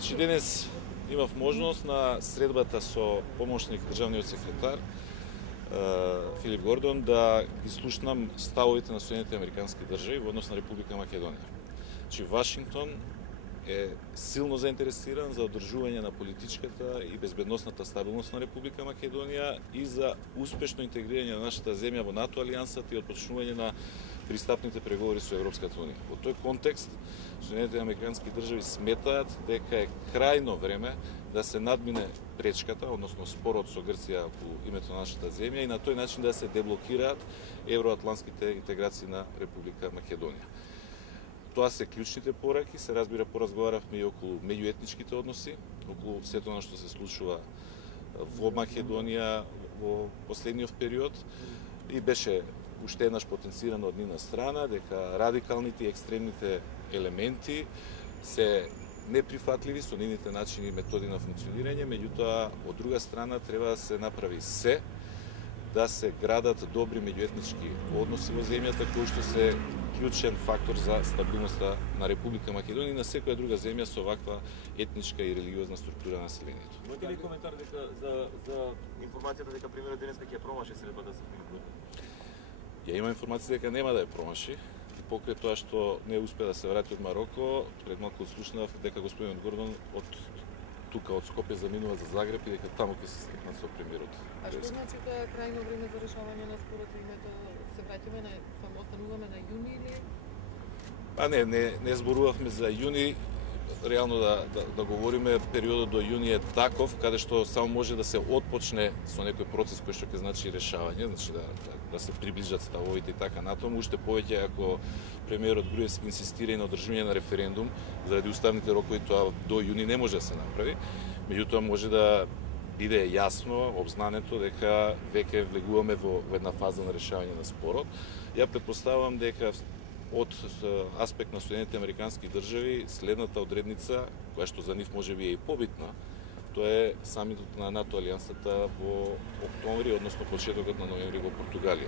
Значи, денес имав можност на средбата со помошник државниот секретар Филип Гордон да ги слушнам ставовите на Соединените Американски држави во однос на Република Македонија. Значи, Вашингтон е силно заинтересиран за одржување на политичката и безбедносната стабилност на Република Македонија и за успешно интегрирање на нашата земја во НАТО алијансата и отпочнување на пристапните преговори со Европската унија. Во тој контекст, Соединените Американски држави сметаат дека е крајно време да се надмине пречката, односно спорот со Грција по името на нашата земја и на тој начин да се деблокираат евроатлантските интеграции на Република Македонија. Тоа се клучните пораки, се разбира, поразговаравме и околу меѓуетничките односи, околу сето она што се случува во Македонија во последниот период и беше уште еднаш потенцирано од нивна страна дека радикалните и екстремните елементи се неприфатливи со нивните начини и методи на функционирање, меѓутоа од друга страна треба да се направи се да се градат добри меѓуетнички односи во земјата, кои што се клучен фактор за стабилноста на Република Македонија и на секоја друга земја со ваква етничка и религиозна структура на населението. Имате ли коментар дека за информацијата дека премиерот денеска ќе ја промаши средбата со Филип Гордон? Ја има информација дека нема да ја промаши. И покрај тоа што не успе да се врати од Мароко, пред малку слушнав дека господинот Гордон од тука од Скопје заминува за Загреб и дека таму ќе се сретнат со премиерот. А што значи тоа е крајно време за решавање на спорот и се враќаме на само остануваме на јуни или? Па не зборувавме за јуни. Реално да говориме, периодот до јуни е таков каде што само може да се отпочне со некој процес кој што ќе значи решавање, значи да се приближат ставовите и така натаму, уште повеќе ако премиерот Груевски инсистира и на одржување на референдум заради уставните рокови, тоа до јуни не може да се направи. Меѓутоа може да биде јасно обзнането дека веќе влегуваме во една фаза на решавање на спорот. Ја претпоставувам дека од аспект на Соединените Американски држави, следната одредница, која што за нив може би е и побитна, тоа е самитот на НАТО алијансата во октомври, односно почетокот на ноември во Португалија.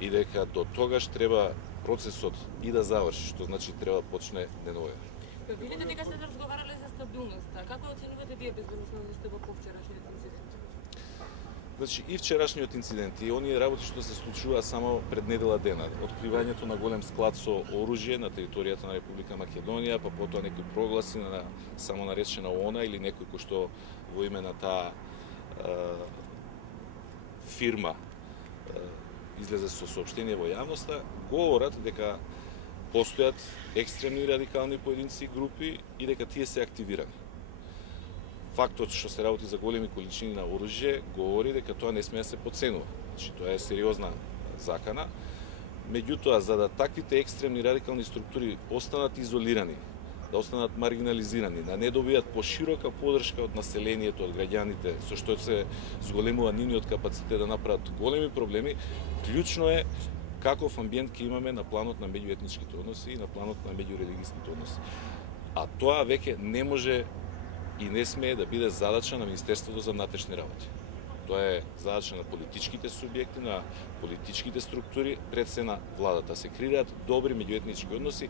И дека до тогаш треба процесот и да заврши, што значи треба да почне деновември. Видите дека сте разговарале за стабилноста. Како оценувате вие безбедноста во повчерашниот инцидент? Значи, и вчерашниот инцидент, и оние работи што се случува само пред недела дена, откривањето на голем склад со оружје на територијата на Република Македонија, па потоа некои прогласи на само наречена ООН или некој кој што во име на таа фирма излезе со соопштение во јавноста, говорат дека постојат екстремни радикални поединци и групи и дека тие се активирани. Фактот што се работи за големи количини на оружје говори дека тоа не смее да се потценува. Значи, тоа е сериозна закана. Меѓутоа, за да таквите екстремни радикални структури останат изолирани, да останат маргинализирани, да не добијат поширока поддршка од населението, од граѓаните, со што се зголемува нивниот капацитет да направат големи проблеми, клучно е каков амбиент ќе имаме на планот на меѓуетничките односи и на планот на меѓурелигиските односи. А тоа веќе не може и не смее да биде задача на Министерството за внатрешни работи. Тоа е задача на политичките субјекти, на политичките структури, пред се на владата. Се креираат добри меѓуетнички односи,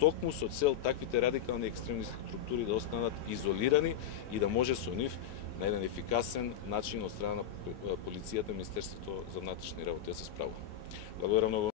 токму со цел таквите радикални екстремни структури да останат изолирани и да може со нив на еден ефикасен начин од страна на полицијата, Министерството за внатрешни работи да се справува. Благодарам многу.